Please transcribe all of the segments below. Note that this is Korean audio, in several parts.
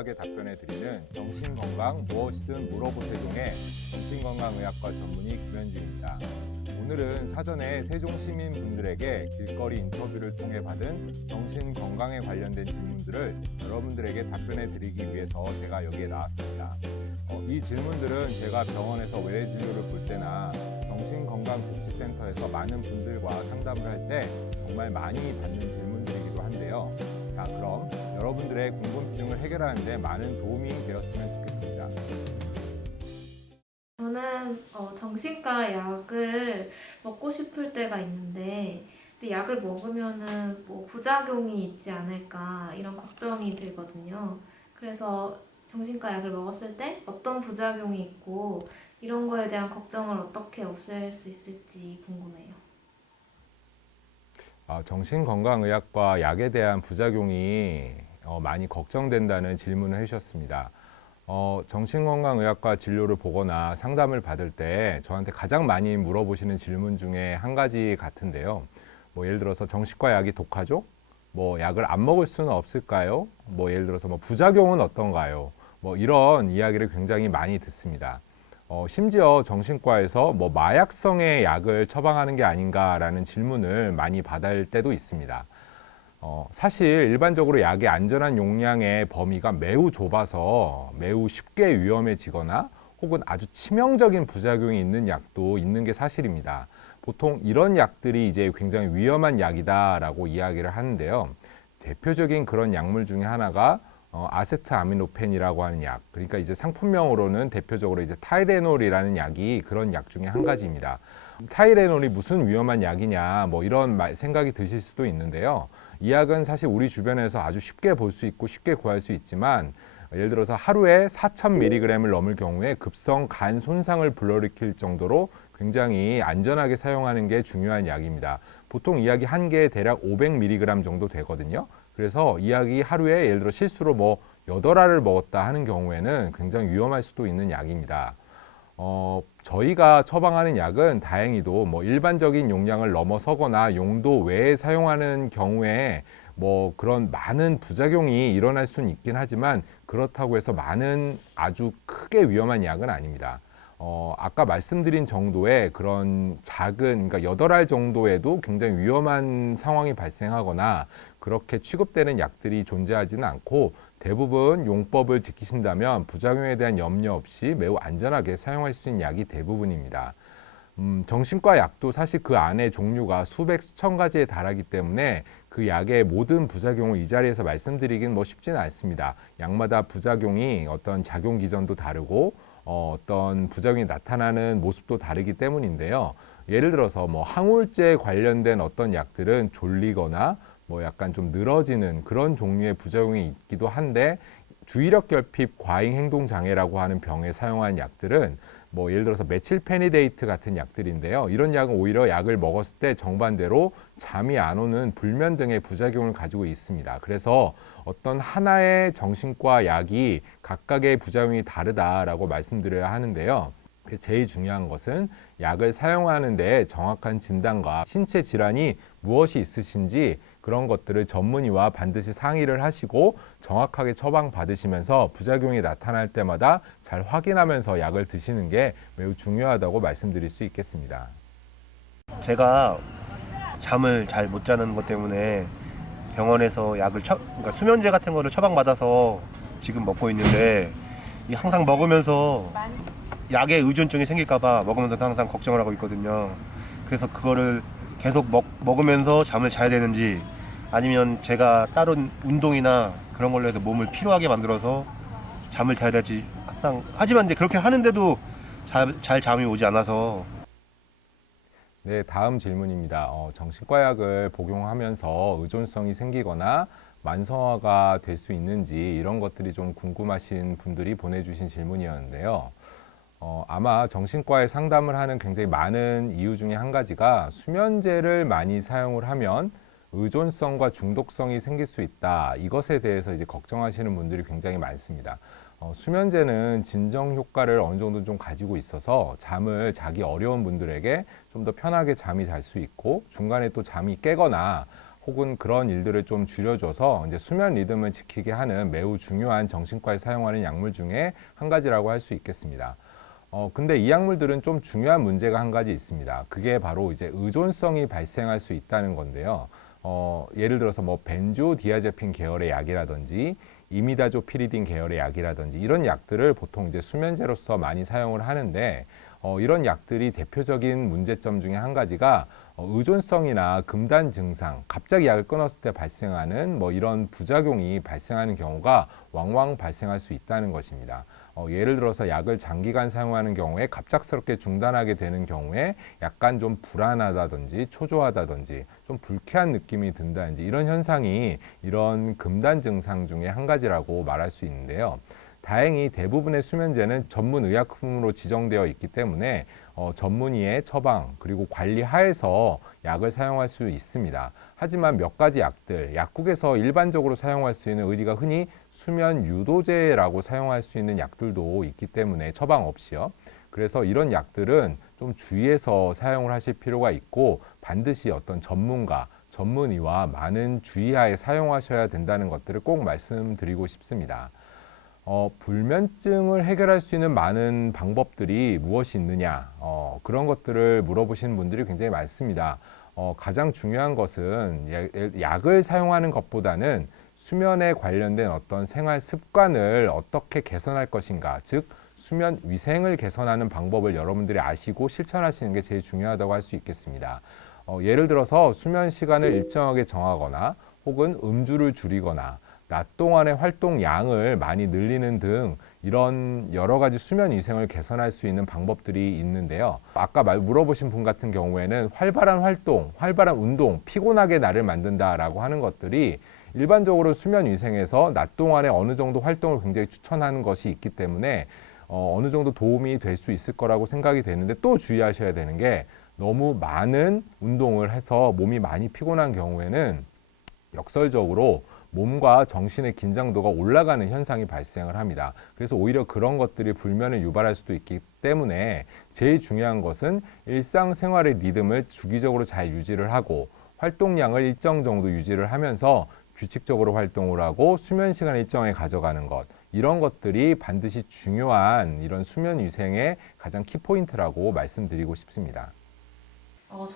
유쾌하게 답변해 드리는 정신건강 무엇이든 물어보세종의 정신건강의학과 전문의 김현주입니다. 오늘은 사전에 세종 시민분들에게 길거리 인터뷰를 통해 받은 정신건강에 관련된 질문들을 여러분들에게 답변해 드리기 위해서 제가 여기에 나왔습니다. 이 질문들은 제가 병원에서 외래진료를 볼 때나 정신건강복지센터에서 많은 분들과 상담을 할 때 정말 많이 받는 질문들이기도 한데요. 자, 그럼 여러분들의 궁금증을 해결하는 데 많은 도움이 되었으면 좋겠습니다. 저는 정신과 약을 먹고 싶을 때가 있는데, 근데 약을 먹으면은 뭐 부작용이 있지 않을까 이런 걱정이 들거든요. 그래서 정신과 약을 먹었을 때 어떤 부작용이 있고 이런 거에 대한 걱정을 어떻게 없앨 수 있을지 궁금해요. 정신건강의학과 약에 대한 부작용이 많이 걱정된다는 질문을 해주셨습니다. 정신건강의학과 진료를 보거나 상담을 받을 때 저한테 가장 많이 물어보시는 질문 중에 한 가지 같은데요. 예를 들어서 정신과 약이 독하죠? 약을 안 먹을 수는 없을까요? 예를 들어서 부작용은 어떤가요? 이런 이야기를 굉장히 많이 듣습니다. 심지어 정신과에서 마약성의 약을 처방하는 게 아닌가라는 질문을 많이 받을 때도 있습니다. 사실 일반적으로 약의 안전한 용량의 범위가 매우 좁아서 매우 쉽게 위험해지거나 혹은 아주 치명적인 부작용이 있는 약도 있는 게 사실입니다. 보통 이런 약들이 이제 굉장히 위험한 약이다라고 이야기를 하는데요. 대표적인 그런 약물 중에 하나가 아세트아미노펜이라고 하는 약, 그러니까 이제 상품명으로는 대표적으로 이제 타이레놀이라는 약이 그런 약 중에 한 가지입니다. 타이레놀이 무슨 위험한 약이냐, 이런 생각이 드실 수도 있는데요. 이 약은 사실 우리 주변에서 아주 쉽게 볼 수 있고 쉽게 구할 수 있지만, 예를 들어서 하루에 4,000mg을 넘을 경우에 급성 간 손상을 불러일으킬 정도로 굉장히 안전하게 사용하는 게 중요한 약입니다. 보통 이 약이 한 개에 대략 500mg 정도 되거든요. 그래서 이 약이 하루에 예를 들어 실수로 8알을 먹었다 하는 경우에는 굉장히 위험할 수도 있는 약입니다. 저희가 처방하는 약은 다행히도 일반적인 용량을 넘어서거나 용도 외에 사용하는 경우에 그런 많은 부작용이 일어날 수는 있긴 하지만 그렇다고 해서 많은 아주 크게 위험한 약은 아닙니다. 아까 말씀드린 정도의 그런 작은, 그러니까 8알 정도에도 굉장히 위험한 상황이 발생하거나 그렇게 취급되는 약들이 존재하지는 않고 대부분 용법을 지키신다면 부작용에 대한 염려 없이 매우 안전하게 사용할 수 있는 약이 대부분입니다. 정신과 약도 사실 그 안에 종류가 수백, 수천 가지에 달하기 때문에 그 약의 모든 부작용을 이 자리에서 말씀드리긴 쉽지는 않습니다. 약마다 부작용이 어떤 작용 기전도 다르고 어떤 부작용이 나타나는 모습도 다르기 때문인데요. 예를 들어서 항우울제 관련된 어떤 약들은 졸리거나 약간 좀 늘어지는 그런 종류의 부작용이 있기도 한데 주의력 결핍 과잉 행동 장애라고 하는 병에 사용한 약들은 예를 들어서 메칠페니데이트 같은 약들인데요. 이런 약은 오히려 약을 먹었을 때 정반대로 잠이 안 오는 불면 등의 부작용을 가지고 있습니다. 그래서 어떤 하나의 정신과 약이 각각의 부작용이 다르다라고 말씀드려야 하는데요. 제일 중요한 것은 약을 사용하는 데 정확한 진단과 신체 질환이 무엇이 있으신지 그런 것들을 전문의와 반드시 상의를 하시고 정확하게 처방받으시면서 부작용이 나타날 때마다 잘 확인하면서 약을 드시는 게 매우 중요하다고 말씀드릴 수 있겠습니다. 제가 잠을 잘 못 자는 것 때문에 병원에서 그러니까 수면제 같은 거를 처방받아서 지금 먹고 있는데 항상 먹으면서 약에 의존증이 생길까봐 먹으면서 항상 걱정을 하고 있거든요. 그래서 그거를 계속 먹으면서 잠을 자야 되는지 아니면 제가 다른 운동이나 그런 걸로 해서 몸을 피로하게 만들어서 잠을 자야 될지 항상 하지만 이제 그렇게 하는데도 잘 잠이 오지 않아서. 네, 다음 질문입니다. 정신과 약을 복용하면서 의존성이 생기거나 만성화가 될 수 있는지 이런 것들이 좀 궁금하신 분들이 보내주신 질문이었는데요. 아마 정신과에 상담을 하는 굉장히 많은 이유 중에 한 가지가 수면제를 많이 사용을 하면 의존성과 중독성이 생길 수 있다. 이것에 대해서 이제 걱정하시는 분들이 굉장히 많습니다. 수면제는 진정 효과를 어느 정도 좀 가지고 있어서 잠을 자기 어려운 분들에게 좀 더 편하게 잠이 잘 수 있고 중간에 또 잠이 깨거나 혹은 그런 일들을 좀 줄여줘서 이제 수면 리듬을 지키게 하는 매우 중요한 정신과에 사용하는 약물 중에 한 가지라고 할 수 있겠습니다. 근데 이 약물들은 좀 중요한 문제가 한 가지 있습니다. 그게 바로 이제 의존성이 발생할 수 있다는 건데요. 예를 들어서 뭐 벤조디아제핀 계열의 약이라든지 이미다조피리딘 계열의 약이라든지 이런 약들을 보통 이제 수면제로서 많이 사용을 하는데 이런 약들이 대표적인 문제점 중에 한 가지가 의존성이나 금단 증상, 갑자기 약을 끊었을 때 발생하는 뭐 이런 부작용이 발생하는 경우가 왕왕 발생할 수 있다는 것입니다. 예를 들어서 약을 장기간 사용하는 경우에 갑작스럽게 중단하게 되는 경우에 약간 좀 불안하다든지 초조하다든지 좀 불쾌한 느낌이 든다든지 이런 현상이 이런 금단 증상 중에 한 가지라고 말할 수 있는데요. 다행히 대부분의 수면제는 전문 의약품으로 지정되어 있기 때문에 전문의의 처방 그리고 관리 하에서 약을 사용할 수 있습니다. 하지만 몇 가지 약들, 약국에서 일반적으로 사용할 수 있는 의리가 흔히 수면 유도제라고 사용할 수 있는 약들도 있기 때문에 처방 없이요. 그래서 이런 약들은 좀 주의해서 사용을 하실 필요가 있고 반드시 어떤 전문가, 전문의와 많은 주의하에 사용하셔야 된다는 것들을 꼭 말씀드리고 싶습니다. 불면증을 해결할 수 있는 많은 방법들이 무엇이 있느냐, 그런 것들을 물어보시는 분들이 굉장히 많습니다. 가장 중요한 것은 약을 사용하는 것보다는 수면에 관련된 어떤 생활 습관을 어떻게 개선할 것인가, 즉 수면 위생을 개선하는 방법을 여러분들이 아시고 실천하시는 게 제일 중요하다고 할 수 있겠습니다. 예를 들어서 수면 시간을 일정하게 정하거나 혹은 음주를 줄이거나 낮 동안의 활동량을 많이 늘리는 등 이런 여러 가지 수면 위생을 개선할 수 있는 방법들이 있는데요. 아까 물어보신 분 같은 경우에는 활발한 활동, 활발한 운동, 피곤하게 나를 만든다라고 하는 것들이 일반적으로 수면 위생에서 낮 동안에 어느 정도 활동을 굉장히 추천하는 것이 있기 때문에 어느 정도 도움이 될 수 있을 거라고 생각이 되는데 또 주의하셔야 되는 게 너무 많은 운동을 해서 몸이 많이 피곤한 경우에는 역설적으로 몸과 정신의 긴장도가 올라가는 현상이 발생을 합니다. 그래서 오히려 그런 것들이 불면을 유발할 수도 있기 때문에 제일 중요한 것은 일상생활의 리듬을 주기적으로 잘 유지를 하고 활동량을 일정 정도 유지를 하면서 규칙적으로 활동을 하고 수면 시간을 일정하게 가져가는 것, 이런 것들이 반드시 중요한 이런 수면 위생의 가장 키포인트라고 말씀드리고 싶습니다.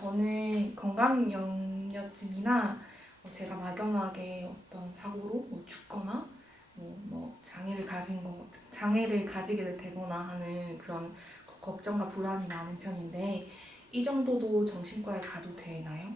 저는 건강염려증이나 제가 막연하게 어떤 사고로 죽거나 장애를 가지게 되거나 하는 그런 걱정과 불안이 많은 편인데 이 정도도 정신과에 가도 되나요?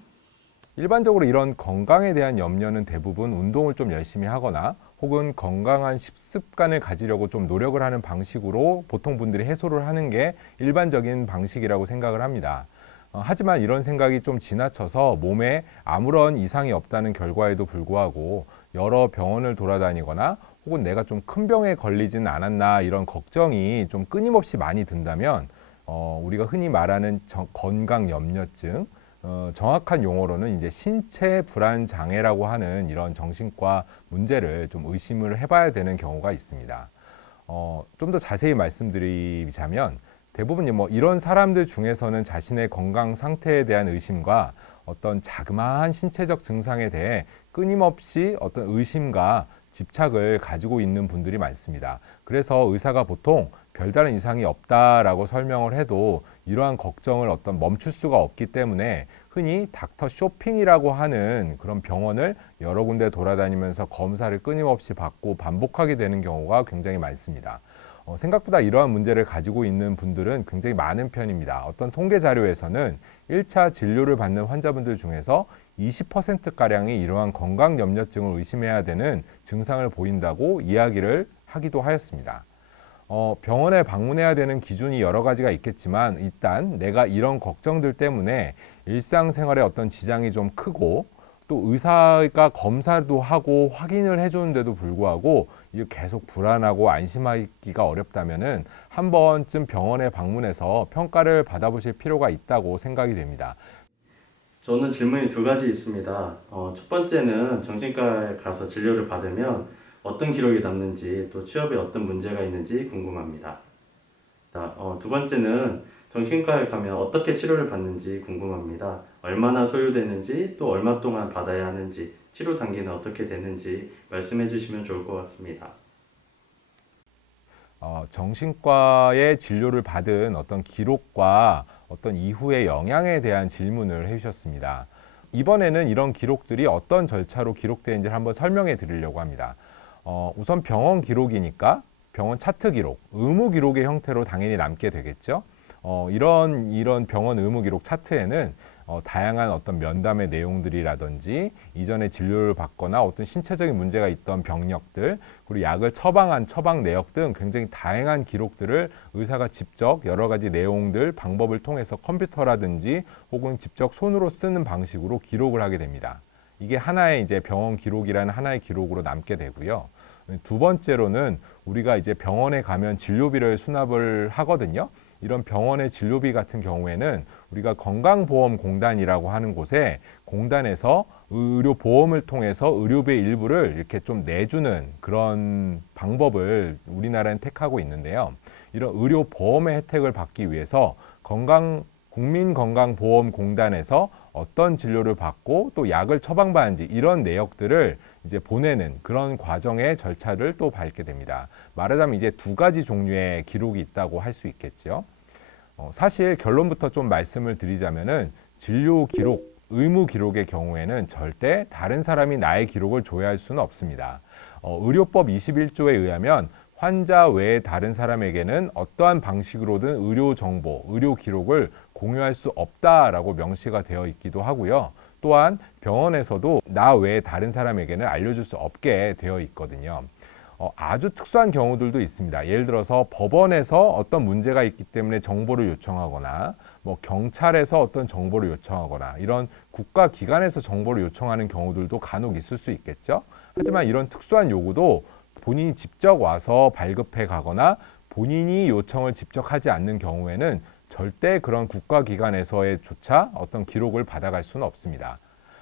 일반적으로 이런 건강에 대한 염려는 대부분 운동을 좀 열심히 하거나 혹은 건강한 식습관을 가지려고 좀 노력을 하는 방식으로 보통 분들이 해소를 하는 게 일반적인 방식이라고 생각을 합니다. 하지만 이런 생각이 좀 지나쳐서 몸에 아무런 이상이 없다는 결과에도 불구하고 여러 병원을 돌아다니거나 혹은 내가 좀 큰 병에 걸리진 않았나 이런 걱정이 좀 끊임없이 많이 든다면 우리가 흔히 말하는 건강염려증, 정확한 용어로는 이제 신체 불안 장애라고 하는 이런 정신과 문제를 좀 의심을 해봐야 되는 경우가 있습니다. 좀 더 자세히 말씀드리자면 대부분 뭐 이런 사람들 중에서는 자신의 건강 상태에 대한 의심과 어떤 자그마한 신체적 증상에 대해 끊임없이 어떤 의심과 집착을 가지고 있는 분들이 많습니다. 그래서 의사가 보통 별다른 이상이 없다라고 설명을 해도 이러한 걱정을 어떤 멈출 수가 없기 때문에 흔히 닥터 쇼핑이라고 하는 그런 병원을 여러 군데 돌아다니면서 검사를 끊임없이 받고 반복하게 되는 경우가 굉장히 많습니다. 생각보다 이러한 문제를 가지고 있는 분들은 굉장히 많은 편입니다. 어떤 통계 자료에서는 1차 진료를 받는 환자분들 중에서 20%가량이 이러한 건강염려증을 의심해야 되는 증상을 보인다고 이야기를 하기도 하였습니다. 병원에 방문해야 되는 기준이 여러 가지가 있겠지만 일단 내가 이런 걱정들 때문에 일상생활에 어떤 지장이 좀 크고 또 의사가 검사도 하고 확인을 해주는데도 불구하고 이게 계속 불안하고 안심하기가 어렵다면은 한 번쯤 병원에 방문해서 평가를 받아보실 필요가 있다고 생각이 됩니다. 저는 질문이 두 가지 있습니다. 첫 번째는 정신과에 가서 진료를 받으면 어떤 기록이 남는지 또 취업에 어떤 문제가 있는지 궁금합니다. 두 번째는 정신과에 가면 어떻게 치료를 받는지 궁금합니다. 얼마나 소요되는지, 또 얼마 동안 받아야 하는지, 치료 단계는 어떻게 되는지 말씀해 주시면 좋을 것 같습니다. 정신과의 진료를 받은 어떤 기록과 어떤 이후의 영향에 대한 질문을 해주셨습니다. 이번에는 이런 기록들이 어떤 절차로 기록되는지를 한번 설명해 드리려고 합니다. 우선 병원 기록이니까 병원 차트 기록, 의무 기록의 형태로 당연히 남게 되겠죠. 이런 병원 의무 기록 차트에는 다양한 어떤 면담의 내용들이라든지 이전에 진료를 받거나 어떤 신체적인 문제가 있던 병력들, 그리고 약을 처방한 처방 내역 등 굉장히 다양한 기록들을 의사가 직접 여러 가지 내용들, 방법을 통해서 컴퓨터라든지 혹은 직접 손으로 쓰는 방식으로 기록을 하게 됩니다. 이게 하나의 이제 병원 기록이라는 하나의 기록으로 남게 되고요. 두 번째로는 우리가 이제 병원에 가면 진료비를 수납을 하거든요. 이런 병원의 진료비 같은 경우에는 우리가 건강보험공단이라고 하는 곳에 공단에서 의료보험을 통해서 의료비의 일부를 이렇게 좀 내주는 그런 방법을 우리나라는 택하고 있는데요. 이런 의료보험의 혜택을 받기 위해서 국민건강보험공단에서 어떤 진료를 받고 또 약을 처방받는지 이런 내역들을 이제 보내는 그런 과정의 절차를 또 밟게 됩니다. 말하자면 이제 두 가지 종류의 기록이 있다고 할 수 있겠죠. 사실 결론부터 좀 말씀을 드리자면은 진료 기록, 의무 기록의 경우에는 절대 다른 사람이 나의 기록을 조회할 수는 없습니다. 의료법 21조에 의하면 환자 외에 다른 사람에게는 어떠한 방식으로든 의료 정보, 의료 기록을 공유할 수 없다라고 명시가 되어 있기도 하고요. 또한 병원에서도 나 외에 다른 사람에게는 알려줄 수 없게 되어 있거든요. 아주 특수한 경우들도 있습니다. 예를 들어서 법원에서 어떤 문제가 있기 때문에 정보를 요청하거나 뭐 경찰에서 어떤 정보를 요청하거나 이런 국가기관에서 정보를 요청하는 경우들도 간혹 있을 수 있겠죠. 하지만 이런 특수한 요구도 본인이 직접 와서 발급해 가거나 본인이 요청을 직접 하지 않는 경우에는 절대 그런 국가기관에서의 조차 어떤 기록을 받아갈 수는 없습니다.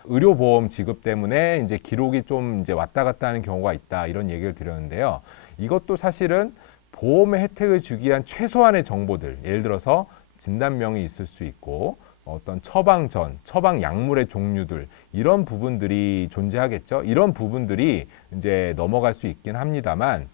의료보험 지급 때문에 이제 기록이 좀 이제 왔다 갔다 하는 경우가 있다 이런 얘기를 드렸는데요. 이것도 사실은 보험의 혜택을 주기 위한 최소한의 정보들, 예를 들어서 진단명이 있을 수 있고 어떤 처방전, 처방 약물의 종류들 이런 부분들이 존재하겠죠. 이런 부분들이 이제 넘어갈 수 있긴 합니다만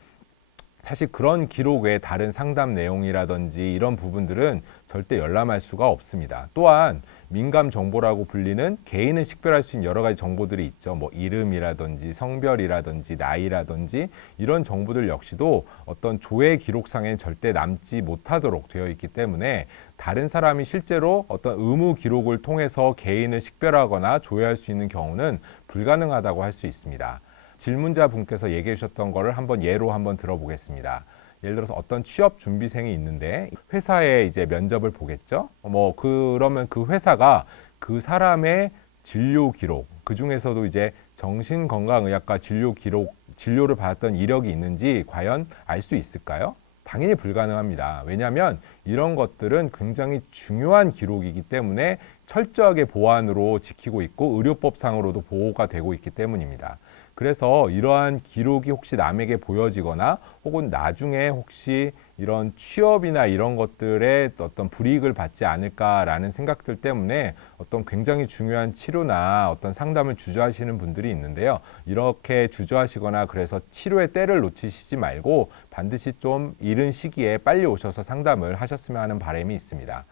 사실 그런 기록 외에 다른 상담 내용이라든지 이런 부분들은 절대 열람할 수가 없습니다. 또한 민감 정보라고 불리는 개인을 식별할 수 있는 여러 가지 정보들이 있죠. 뭐 이름이라든지 성별이라든지 나이라든지 이런 정보들 역시도 어떤 조회 기록상에 절대 남지 못하도록 되어 있기 때문에 다른 사람이 실제로 어떤 의무 기록을 통해서 개인을 식별하거나 조회할 수 있는 경우는 불가능하다고 할 수 있습니다. 질문자 분께서 얘기해 주셨던 거를 한번 예로 한번 들어보겠습니다. 예를 들어서 어떤 취업 준비생이 있는데 회사에 이제 면접을 보겠죠. 그러면 그 회사가 그 사람의 진료 기록, 그 중에서도 이제 정신건강의학과 진료 기록, 진료를 받았던 이력이 있는지 과연 알 수 있을까요? 당연히 불가능합니다. 왜냐하면 이런 것들은 굉장히 중요한 기록이기 때문에 철저하게 보안으로 지키고 있고 의료법상으로도 보호가 되고 있기 때문입니다. 그래서 이러한 기록이 혹시 남에게 보여지거나 혹은 나중에 혹시 이런 취업이나 이런 것들에 어떤 불이익을 받지 않을까라는 생각들 때문에 어떤 굉장히 중요한 치료나 어떤 상담을 주저하시는 분들이 있는데요. 이렇게 주저하시거나 그래서 치료의 때를 놓치시지 말고 반드시 좀 이른 시기에 빨리 오셔서 상담을 하셨으면 하는 바람이 있습니다.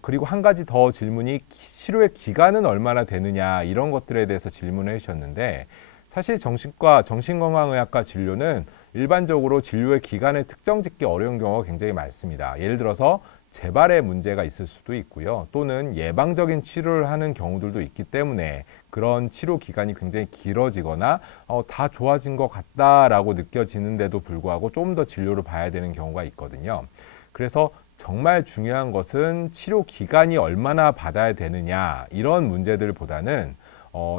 그리고 한 가지 더 질문이 치료의 기간은 얼마나 되느냐 이런 것들에 대해서 질문을 해주셨는데 사실 정신건강의학과 진료는 일반적으로 진료의 기간을 특정 짓기 어려운 경우가 굉장히 많습니다. 예를 들어서 재발의 문제가 있을 수도 있고요. 또는 예방적인 치료를 하는 경우들도 있기 때문에 그런 치료 기간이 굉장히 길어지거나 다 좋아진 것 같다라고 느껴지는데도 불구하고 좀 더 진료를 봐야 되는 경우가 있거든요. 그래서 정말 중요한 것은 치료 기간이 얼마나 받아야 되느냐 이런 문제들보다는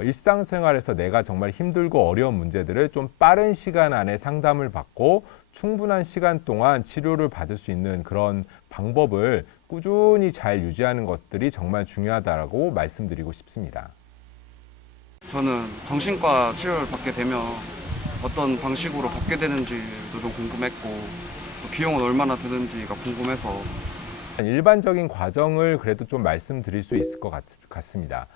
일상생활에서 내가 정말 힘들고 어려운 문제들을 좀 빠른 시간 안에 상담을 받고 충분한 시간 동안 치료를 받을 수 있는 그런 방법을 꾸준히 잘 유지하는 것들이 정말 중요하다고 말씀드리고 싶습니다. 저는 정신과 치료를 받게 되면 어떤 방식으로 받게 되는지도 좀 궁금했고 또 비용은 얼마나 드는지가 궁금해서 일반적인 과정을 그래도 좀 말씀드릴 수 있을 것 같습니다.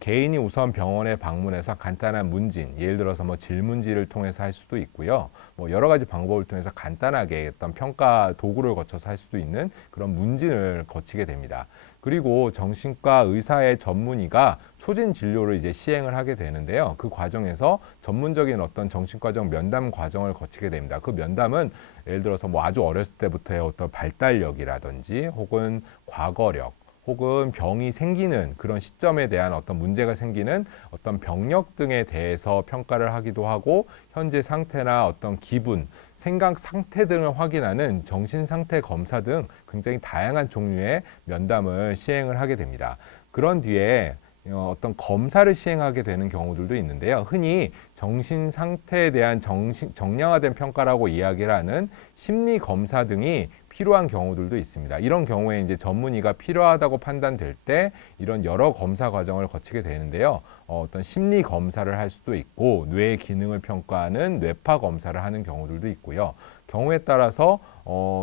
개인이 우선 병원에 방문해서 간단한 문진, 예를 들어서 뭐 질문지를 통해서 할 수도 있고요. 뭐 여러 가지 방법을 통해서 간단하게 어떤 평가 도구를 거쳐서 할 수도 있는 그런 문진을 거치게 됩니다. 그리고 정신과 의사의 전문의가 초진 진료를 이제 시행을 하게 되는데요. 그 과정에서 전문적인 어떤 정신과적 면담 과정을 거치게 됩니다. 그 면담은 예를 들어서 뭐 아주 어렸을 때부터의 어떤 발달력이라든지 혹은 과거력, 혹은 병이 생기는 그런 시점에 대한 어떤 문제가 생기는 어떤 병력 등에 대해서 평가를 하기도 하고, 현재 상태나 어떤 기분, 생각 상태 등을 확인하는 정신 상태 검사 등 굉장히 다양한 종류의 면담을 시행을 하게 됩니다. 그런 뒤에 어떤 검사를 시행하게 되는 경우들도 있는데요. 흔히 정신 상태에 대한 정량화된 평가라고 이야기를 하는 심리 검사 등이 필요한 경우들도 있습니다. 이런 경우에 이제 전문의가 필요하다고 판단될 때 이런 여러 검사 과정을 거치게 되는데요. 어떤 심리 검사를 할 수도 있고, 뇌의 기능을 평가하는 뇌파 검사를 하는 경우들도 있고요. 경우에 따라서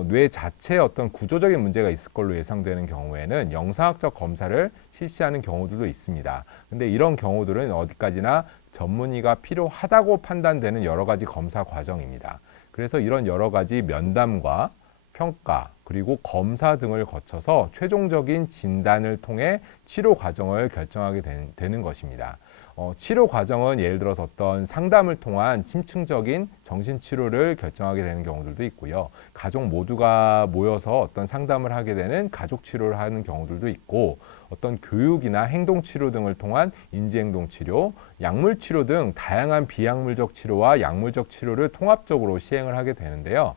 뇌 자체에 어떤 구조적인 문제가 있을 걸로 예상되는 경우에는 영상학적 검사를 실시하는 경우들도 있습니다. 근데 이런 경우들은 어디까지나 전문의가 필요하다고 판단되는 여러 가지 검사 과정입니다. 그래서 이런 여러 가지 면담과 평가, 그리고 검사 등을 거쳐서 최종적인 진단을 통해 치료 과정을 결정하게 되는 것입니다. 치료 과정은 예를 들어서 어떤 상담을 통한 심층적인 정신치료를 결정하게 되는 경우들도 있고요. 가족 모두가 모여서 어떤 상담을 하게 되는 가족치료를 하는 경우들도 있고, 어떤 교육이나 행동치료 등을 통한 인지행동치료, 약물치료 등 다양한 비약물적 치료와 약물적 치료를 통합적으로 시행을 하게 되는데요.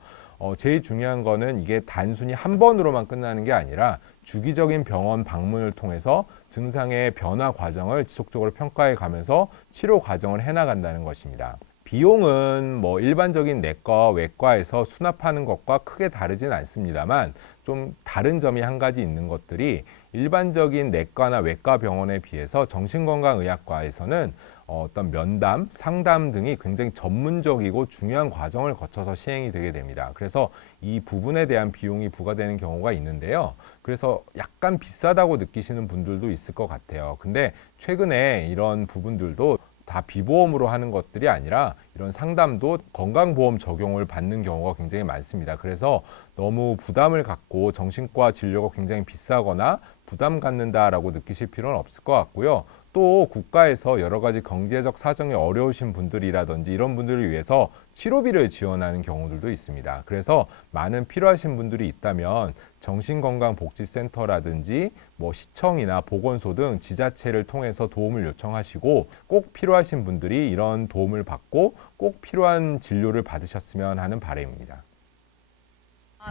제일 중요한 거는 이게 단순히 한 번으로만 끝나는 게 아니라 주기적인 병원 방문을 통해서 증상의 변화 과정을 지속적으로 평가해 가면서 치료 과정을 해나간다는 것입니다. 비용은 뭐 일반적인 내과, 외과에서 수납하는 것과 크게 다르진 않습니다만, 좀 다른 점이 한 가지 있는 것들이, 일반적인 내과나 외과 병원에 비해서 정신건강의학과에서는 어떤 면담, 상담 등이 굉장히 전문적이고 중요한 과정을 거쳐서 시행이 되게 됩니다. 그래서 이 부분에 대한 비용이 부과되는 경우가 있는데요. 그래서 약간 비싸다고 느끼시는 분들도 있을 것 같아요. 근데 최근에 이런 부분들도 다 비보험으로 하는 것들이 아니라 이런 상담도 건강보험 적용을 받는 경우가 굉장히 많습니다. 그래서 너무 부담을 갖고 정신과 진료가 굉장히 비싸거나 부담 갖는다라고 느끼실 필요는 없을 것 같고요. 또 국가에서 여러 가지 경제적 사정이 어려우신 분들이라든지 이런 분들을 위해서 치료비를 지원하는 경우들도 있습니다. 그래서 많은 필요하신 분들이 있다면 정신건강복지센터라든지 뭐 시청이나 보건소 등 지자체를 통해서 도움을 요청하시고, 꼭 필요하신 분들이 이런 도움을 받고 꼭 필요한 진료를 받으셨으면 하는 바람입니다.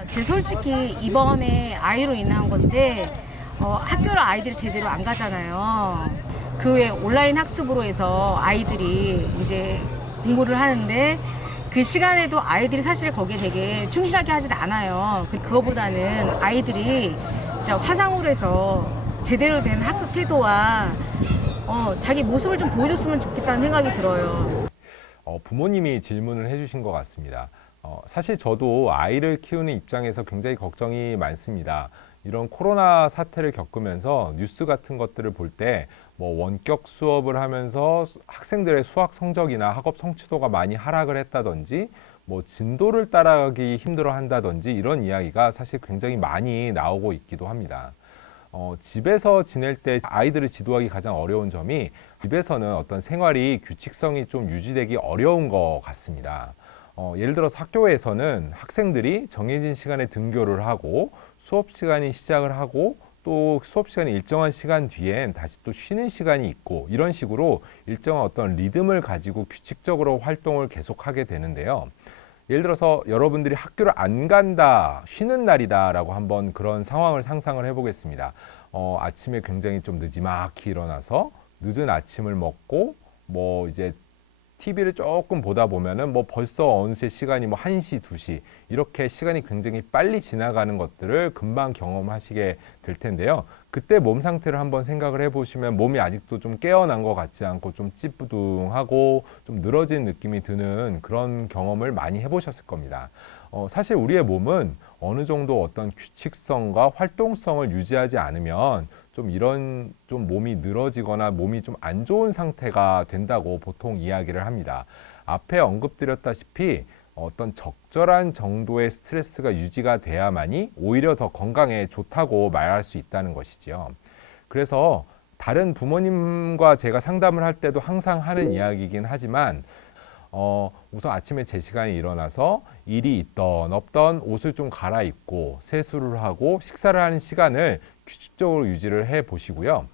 제 솔직히 이번에 아이로 인한 건데 학교를 아이들이 제대로 안 가잖아요. 그 외에 온라인 학습으로 해서 아이들이 이제 공부를 하는데 그 시간에도 아이들이 사실 거기에 되게 충실하게 하질 않아요. 그거보다는 아이들이 진짜 화상으로 해서 제대로 된 학습 태도와 자기 모습을 좀 보여줬으면 좋겠다는 생각이 들어요. 부모님이 질문을 해주신 것 같습니다. 사실 저도 아이를 키우는 입장에서 굉장히 걱정이 많습니다. 이런 코로나 사태를 겪으면서 뉴스 같은 것들을 볼 때 뭐 원격 수업을 하면서 학생들의 수학 성적이나 학업 성취도가 많이 하락을 했다든지, 뭐 진도를 따라가기 힘들어 한다든지 이런 이야기가 사실 굉장히 많이 나오고 있기도 합니다. 집에서 지낼 때 아이들을 지도하기 가장 어려운 점이, 집에서는 어떤 생활이 규칙성이 좀 유지되기 어려운 것 같습니다. 예를 들어서 학교에서는 학생들이 정해진 시간에 등교를 하고 수업 시간이 시작을 하고, 또 수업 시간이 일정한 시간 뒤엔 다시 또 쉬는 시간이 있고, 이런 식으로 일정한 어떤 리듬을 가지고 규칙적으로 활동을 계속하게 되는데요. 예를 들어서 여러분들이 학교를 안 간다, 쉬는 날이다라고 한번 그런 상황을 상상을 해보겠습니다. 아침에 굉장히 좀 늦지막히 일어나서 늦은 아침을 먹고 뭐 이제 TV를 조금 보다 보면은 뭐 벌써 어느새 시간이 뭐 1시, 2시 이렇게 시간이 굉장히 빨리 지나가는 것들을 금방 경험하시게 될 텐데요. 그때 몸 상태를 한번 생각을 해보시면 몸이 아직도 좀 깨어난 것 같지 않고 좀 찌뿌둥하고 좀 늘어진 느낌이 드는 그런 경험을 많이 해보셨을 겁니다. 사실 우리의 몸은 어느 정도 어떤 규칙성과 활동성을 유지하지 않으면 좀 이런 좀 몸이 늘어지거나 몸이 좀 안 좋은 상태가 된다고 보통 이야기를 합니다. 앞에 언급드렸다시피 어떤 적절한 정도의 스트레스가 유지가 돼야만이 오히려 더 건강에 좋다고 말할 수 있다는 것이지요. 그래서 다른 부모님과 제가 상담을 할 때도 항상 하는 이야기이긴 하지만 우선 아침에 제 시간에 일어나서 일이 있던 없던 옷을 좀 갈아입고 세수를 하고 식사를 하는 시간을 규칙적으로 유지를 해 보시고요.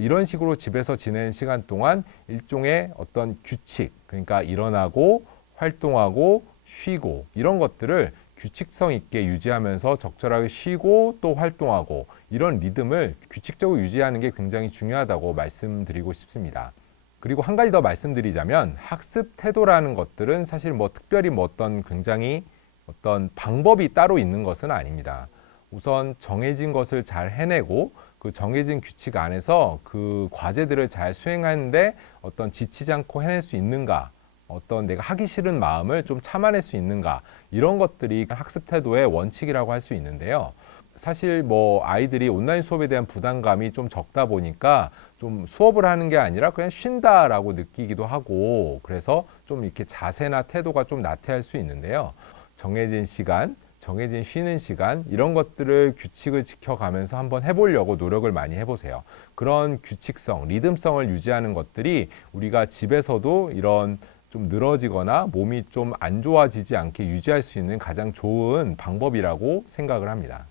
이런 식으로 집에서 지내는 시간 동안 일종의 어떤 규칙, 그러니까 일어나고 활동하고 쉬고 이런 것들을 규칙성 있게 유지하면서 적절하게 쉬고 또 활동하고 이런 리듬을 규칙적으로 유지하는 게 굉장히 중요하다고 말씀드리고 싶습니다. 그리고 한 가지 더 말씀드리자면 학습 태도라는 것들은 사실 뭐 특별히 뭐 어떤 굉장히 어떤 방법이 따로 있는 것은 아닙니다. 우선 정해진 것을 잘 해내고 그 정해진 규칙 안에서 그 과제들을 잘 수행하는데 어떤 지치지 않고 해낼 수 있는가, 어떤 내가 하기 싫은 마음을 좀 참아낼 수 있는가, 이런 것들이 학습 태도의 원칙이라고 할 수 있는데요. 사실 뭐 아이들이 온라인 수업에 대한 부담감이 좀 적다 보니까 좀 수업을 하는 게 아니라 그냥 쉰다라고 느끼기도 하고, 그래서 좀 이렇게 자세나 태도가 좀 나태할 수 있는데요. 정해진 시간, 정해진 쉬는 시간, 이런 것들을 규칙을 지켜가면서 한번 해보려고 노력을 많이 해보세요. 그런 규칙성, 리듬성을 유지하는 것들이 우리가 집에서도 이런 좀 늘어지거나 몸이 좀 안 좋아지지 않게 유지할 수 있는 가장 좋은 방법이라고 생각을 합니다.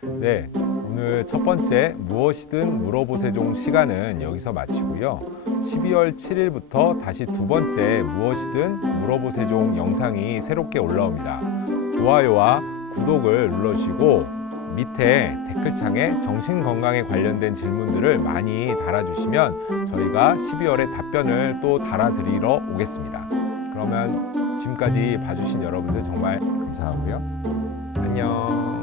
네, 오늘 첫 번째 무엇이든 물어보세종 시간은 여기서 마치고요. 12월 7일부터 다시 두 번째 무엇이든 물어보세종 영상이 새롭게 올라옵니다. 좋아요와 구독을 눌러주시고 밑에 댓글창에 정신건강에 관련된 질문들을 많이 달아주시면 저희가 12월에 답변을 또 달아드리러 오겠습니다. 그러면 지금까지 봐주신 여러분들 정말 감사하고요. 안녕.